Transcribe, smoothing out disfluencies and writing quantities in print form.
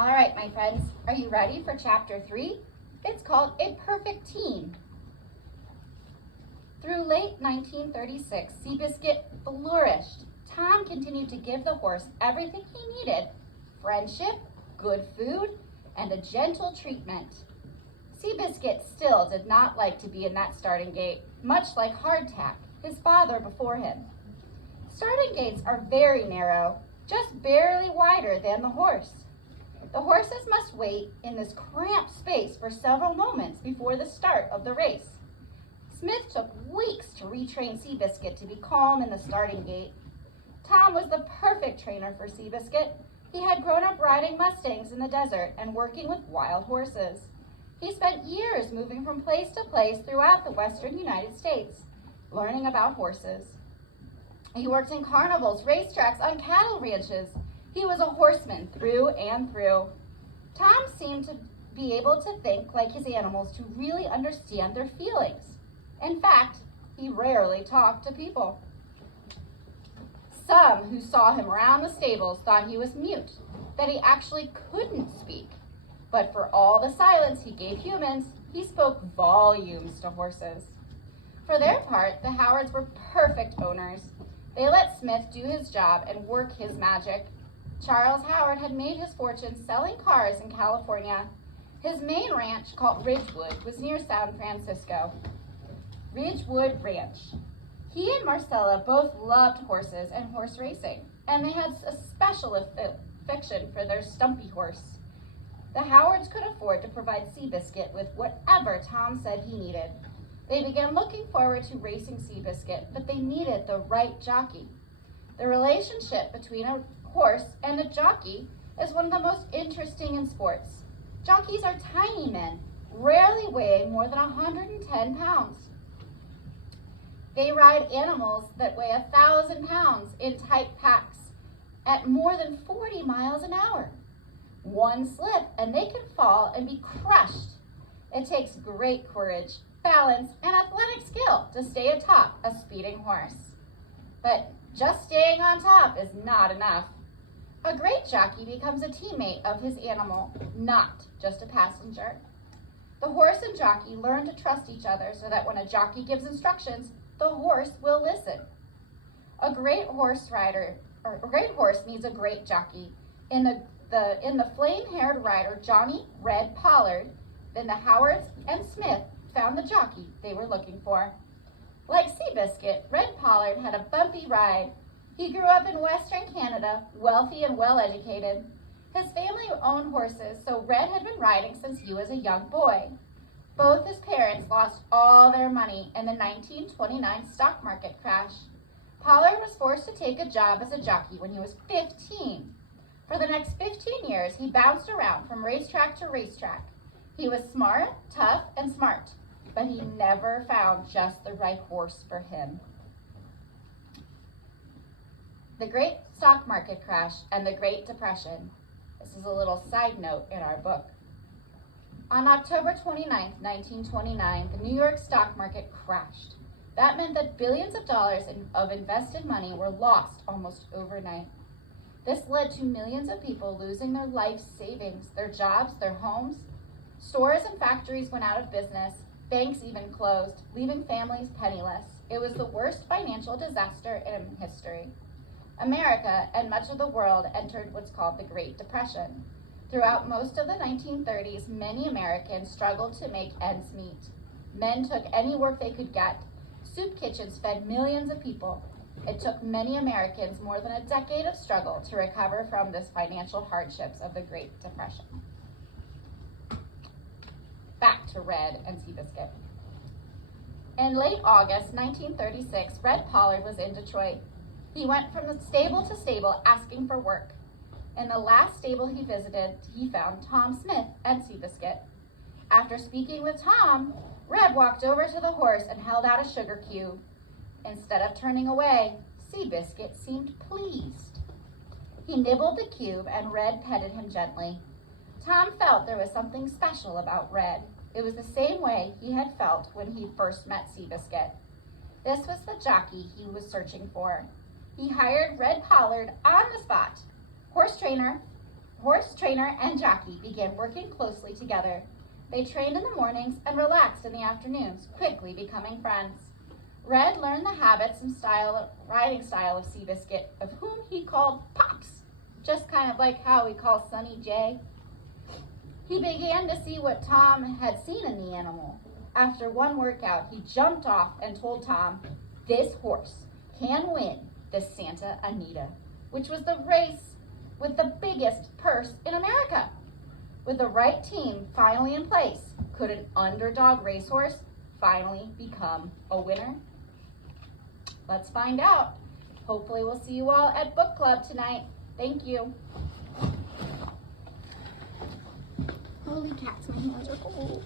All right, my friends, are you ready for chapter 3? It's called A Perfect Team. Through late 1936, Seabiscuit flourished. Tom continued to give the horse everything he needed: friendship, good food, and a gentle treatment. Seabiscuit still did not like to be in that starting gate, much like Hardtack, his father before him. Starting gates are very narrow, just barely wider than the horse. The horses must wait in this cramped space for several moments before the start of the race. Smith took weeks to retrain Seabiscuit to be calm in the starting gate. Tom was the perfect trainer for Seabiscuit. He had grown up riding Mustangs in the desert and working with wild horses. He spent years moving from place to place throughout the western United States, learning about horses. He worked in carnivals, racetracks, on cattle ranches. He was a horseman through and through. Tom seemed to be able to think like his animals, to really understand their feelings. In fact, he rarely talked to people. Some who saw him around the stables thought he was mute, that he actually couldn't speak. But for all the silence he gave humans, he spoke volumes to horses. For their part, the Howards were perfect owners. They let Smith do his job and work his magic. Charles Howard had made his fortune selling cars in California. His main ranch, called Ridgewood, was near San Francisco. Ridgewood Ranch. He and Marcella both loved horses and horse racing, and they had a special affection for their stumpy horse. The Howards could afford to provide Seabiscuit with whatever Tom said he needed. They began looking forward to racing Seabiscuit, but they needed the right jockey. The relationship between a horse and a jockey is one of the most interesting in sports. Jockeys are tiny men, rarely weighing more than 110 pounds. They ride animals that weigh 1,000 pounds in tight packs at more than 40 miles an hour. One slip and they can fall and be crushed. It takes great courage, balance, and athletic skill to stay atop a speeding horse. But just staying on top is not enough. A great jockey becomes a teammate of his animal, not just a passenger. The horse and jockey learn to trust each other so that when a jockey gives instructions, the horse will listen. A great horse needs a great jockey. In the flame-haired rider Johnny Red Pollard, then the Howards and Smith found the jockey they were looking for. Like Seabiscuit, Red Pollard had a bumpy ride. He grew up in Western Canada, wealthy and well-educated. His family owned horses, so Red had been riding since he was a young boy. Both his parents lost all their money in the 1929 stock market crash. Pollard was forced to take a job as a jockey when he was 15. For the next 15 years, he bounced around from racetrack to racetrack. He was smart, tough, and smart, but he never found just the right horse for him. The Great Stock Market Crash and the Great Depression. This is a little side note in our book. On October 29, 1929, the New York stock market crashed. That meant that billions of dollars of invested money were lost almost overnight. This led to millions of people losing their life savings, their jobs, their homes. Stores and factories went out of business. Banks even closed, leaving families penniless. It was the worst financial disaster in history. America and much of the world entered what's called the Great Depression. Throughout most of the 1930s, many Americans struggled to make ends meet. Men took any work they could get. Soup kitchens fed millions of people. It took many Americans more than a decade of struggle to recover from this financial hardships of the Great Depression. Back to Red and Seabiscuit. In late August 1936, Red Pollard was in Detroit. He went from the stable to stable asking for work. In the last stable he visited, he found Tom Smith and Seabiscuit. After speaking with Tom, Red walked over to the horse and held out a sugar cube. Instead of turning away, Seabiscuit seemed pleased. He nibbled the cube and Red petted him gently. Tom felt there was something special about Red. It was the same way he had felt when he first met Seabiscuit. This was the jockey he was searching for. He hired Red Pollard on the spot. Horse trainer, horse trainer and jockey began working closely together. They trained in the mornings and relaxed in the afternoons, quickly becoming friends. Red learned the habits and riding style of Seabiscuit, of whom he called Pops, just kind of like how we call Sonny J. He began to see what Tom had seen in the animal. After one workout, he jumped off and told Tom, "This horse can win the Santa Anita," which was the race with the biggest purse in America. With the right team finally in place, could an underdog racehorse finally become a winner? Let's find out. Hopefully we'll see you all at book club tonight. Thank you. Holy cats, my hands are cold.